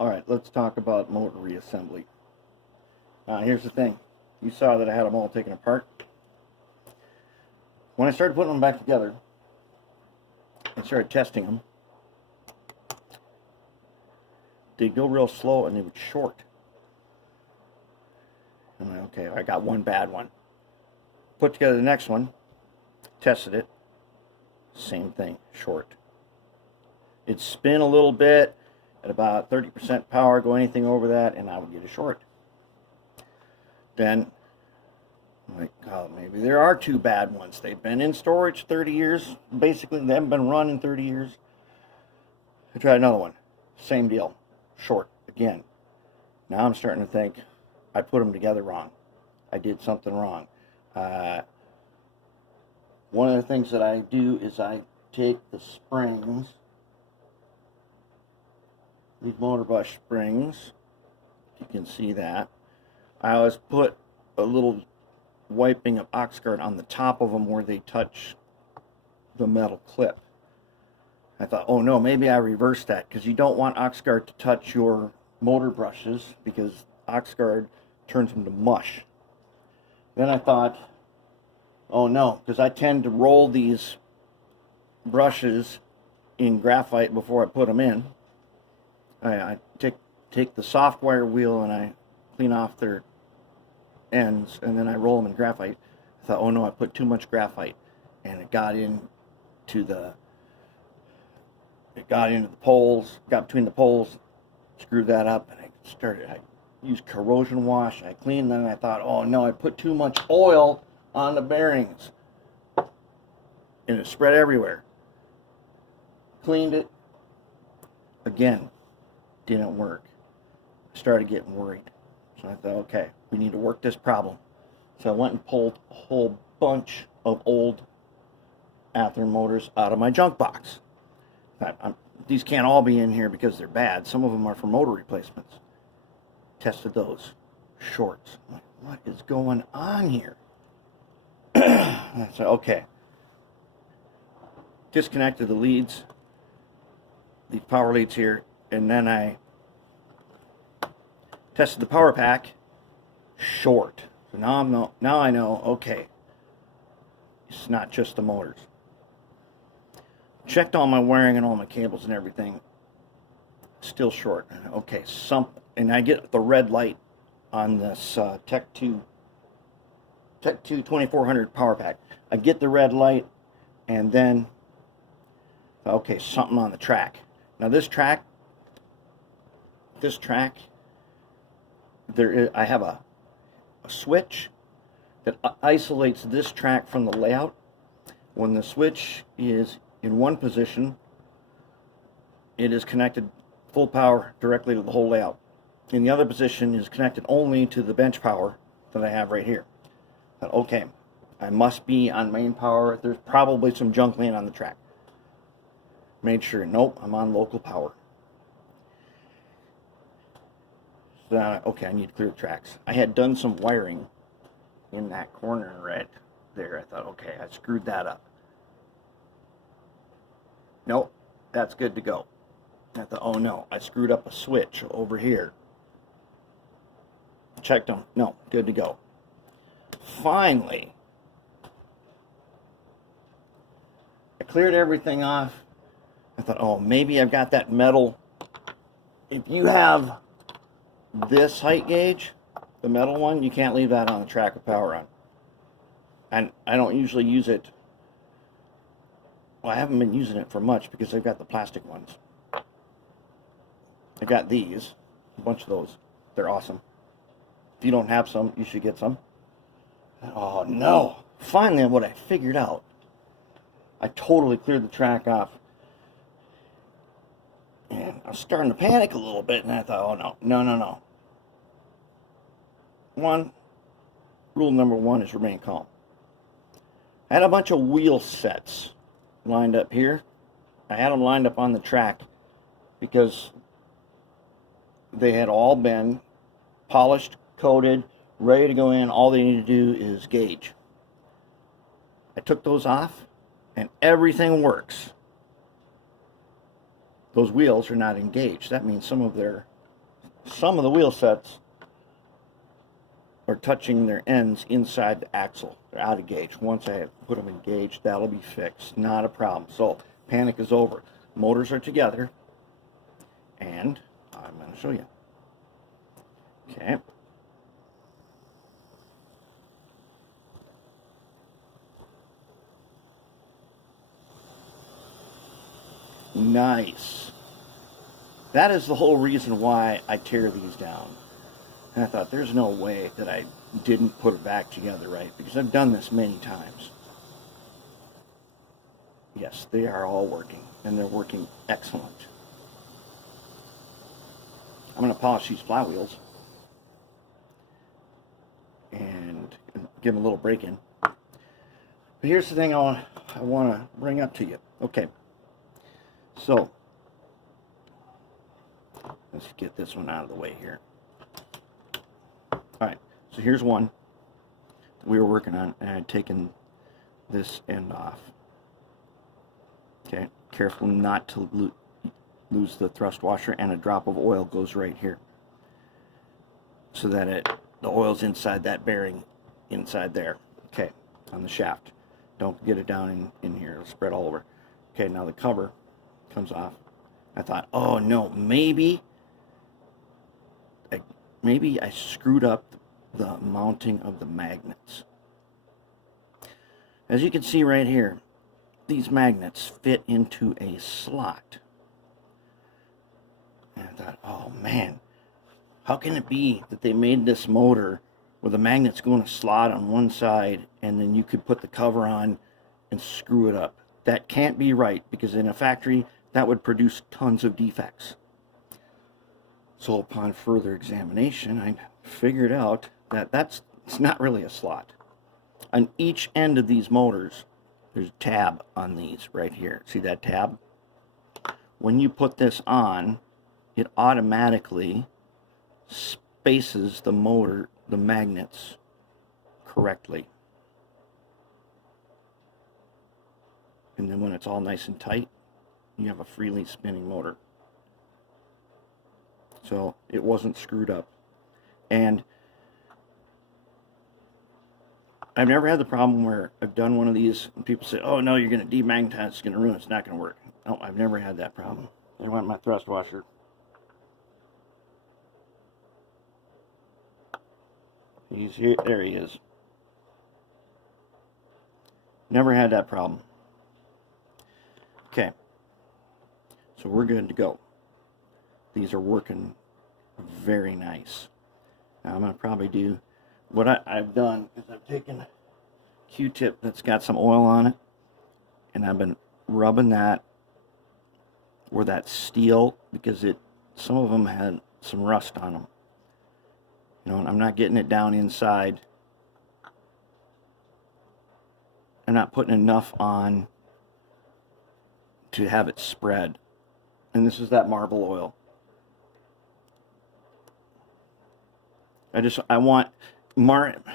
Alright, let's talk about motor reassembly. Here's the thing. You saw that I had them all taken apart. When I started putting them back together and started testing them, they'd go real slow and they would short. I'm like, okay, I got one bad one. Put together the next one, tested it, same thing, short. It'd spin a little bit at about 30% power, go anything over that, and I would get a short. Then, I'm like, oh, maybe there are two bad ones. They've been in storage 30 years. Basically, they haven't been run in 30 years. I tried another one. Same deal. Short again. Now I'm starting to think I put them together wrong. I did something wrong. One of the things that I do is I take the springs, these motor brush springs, you can see that. I always put a little wiping of Oxguard on the top of them where they touch the metal clip. I thought, oh no, maybe I reversed that, because you don't want Oxguard to touch your motor brushes because Oxguard turns them to mush. Then I thought, oh no, because I tend to roll these brushes in graphite before I put them in. I take the soft wire wheel and I clean off their ends, and then I roll them in graphite. I thought, oh no, I put too much graphite, and it got into the poles, got between the poles, screwed that up, and I used corrosion wash. I cleaned them, and I thought, oh no, I put too much oil on the bearings, and it spread everywhere. Cleaned it again, didn't work. I started getting worried, so I thought, okay, we need to work this problem. So I went and pulled a whole bunch of old Athearn motors out of my junk box. These can't all be in here because they're bad. Some of them are for motor replacements. Tested those. Shorts. I'm like, what is going on here? I said, okay. Disconnected the leads, these power leads here, and then I tested the power pack. Short. So now I know, okay, it's not just the motors. Checked all my wiring and all my cables and everything. Still short. Okay, and I get the red light on this Tech 2 2400 power pack. I get the red light, and then okay, something on the track. Now this track, I have a switch that isolates this track from the layout. When the switch is in one position, it is connected full power directly to the whole layout. In the other position is connected only to the bench power that I have right here. But okay, I must be on main power. There's probably some junk laying on the track. Made sure, nope, I'm on local power. So then, okay, I need to clear the tracks. I had done some wiring in that corner right there. I thought, okay, I screwed that up. Nope, that's good to go. I thought, oh no, I screwed up a switch over here. Checked them, no, good to go. Finally, I cleared everything off. I thought, oh, maybe I've got that metal. If you have this height gauge, the metal one, you can't leave that on the track with power on. And I don't usually use it. Well, I haven't been using it for much because I've got the plastic ones. I got these, a bunch of those. They're awesome. If you don't have some, you should get some. Oh no! Finally, what I figured out, I totally cleared the track off. And I was starting to panic a little bit, and I thought, oh no. Rule number one is remain calm. I had a bunch of wheel sets lined up here. I had them lined up on the track because they had all been polished, coated, ready to go in. All they need to do is gauge. I took those off and everything works. Those wheels are not engaged. That means some of their some of the wheel sets are touching their ends inside the axle. They're out of gauge. Once I put them in gauge, that'll be fixed. Not a problem. So panic is over. Motors are together, and I'm going to show you. Okay. Nice. That is the whole reason why I tear these down. And I thought, there's no way that I didn't put it back together right, because I've done this many times. Yes, they are all working, and they're working excellent. I'm going to polish these flywheels and give them a little break-in. But here's the thing I want to bring up to you. Okay, so let's get this one out of the way here. Alright, so here's one that we were working on, and I'd taken this end off. Okay, careful not to lose the thrust washer, and a drop of oil goes right here, so that the oil's inside that bearing, inside there. Okay, on the shaft. Don't get it down in here, it'll spread all over. Okay, now the cover comes off. I thought, oh no, maybe I screwed up the mounting of the magnets. As you can see right here, these magnets fit into a slot. And I thought, oh man, how can it be that they made this motor where the magnets go in a slot on one side, and then you could put the cover on and screw it up? That can't be right, because in a factory that would produce tons of defects. So upon further examination, I figured out that it's not really a slot. On each end of these motors, there's a tab on these right here. See that tab? When you put this on, it automatically spaces the motor, the magnets, correctly. And then when it's all nice and tight, you have a freely spinning motor. So it wasn't screwed up. And I've never had the problem where I've done one of these and people say, oh no, you're going to demagnetize, it's going to ruin it, it's not going to work. No, I've never had that problem. I want my thrust washer. He's here, there he is. Never had that problem. Okay, so we're good to go. These are working very nice. Now I'm going to probably do what I've done is I've taken a Q-tip that's got some oil on it, and I've been rubbing that where that steel, because some of them had some rust on them. You know, and I'm not getting it down inside. I'm not putting enough on to have it spread. And this is that marble oil. I want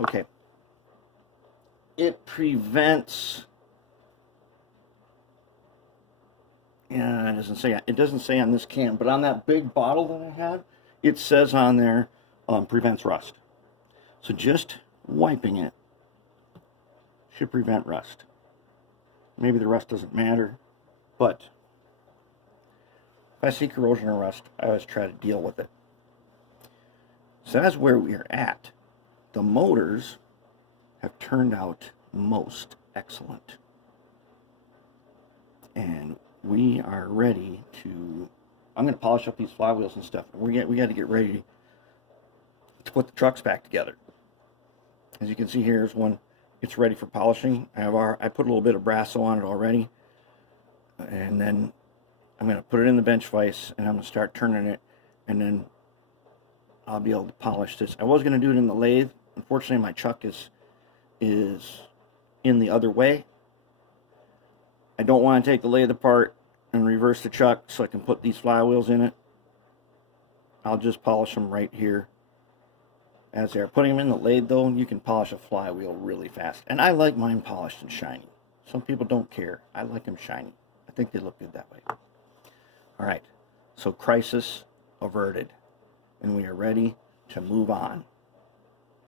okay. It prevents, yeah, it doesn't say on this can, but on that big bottle that I have, it says on there, prevents rust. So just wiping it should prevent rust. Maybe the rust doesn't matter, but if I see corrosion or rust, I always try to deal with it. So that's where we are at. The motors have turned out most excellent. And we are ready to, I'm going to polish up these flywheels and stuff. We got to get ready to put the trucks back together. As you can see, here's one. It's ready for polishing. I put a little bit of Brasso on it already. And then I'm going to put it in the bench vise, and I'm going to start turning it, and then I'll be able to polish this. I was going to do it in the lathe. Unfortunately, my chuck is in the other way. I don't want to take the lathe apart and reverse the chuck so I can put these flywheels in it. I'll just polish them right here as they're. Putting them in the lathe, though, you can polish a flywheel really fast. And I like mine polished and shiny. Some people don't care. I like them shiny. I think they look good that way. All right, so crisis averted. and we are ready to move on.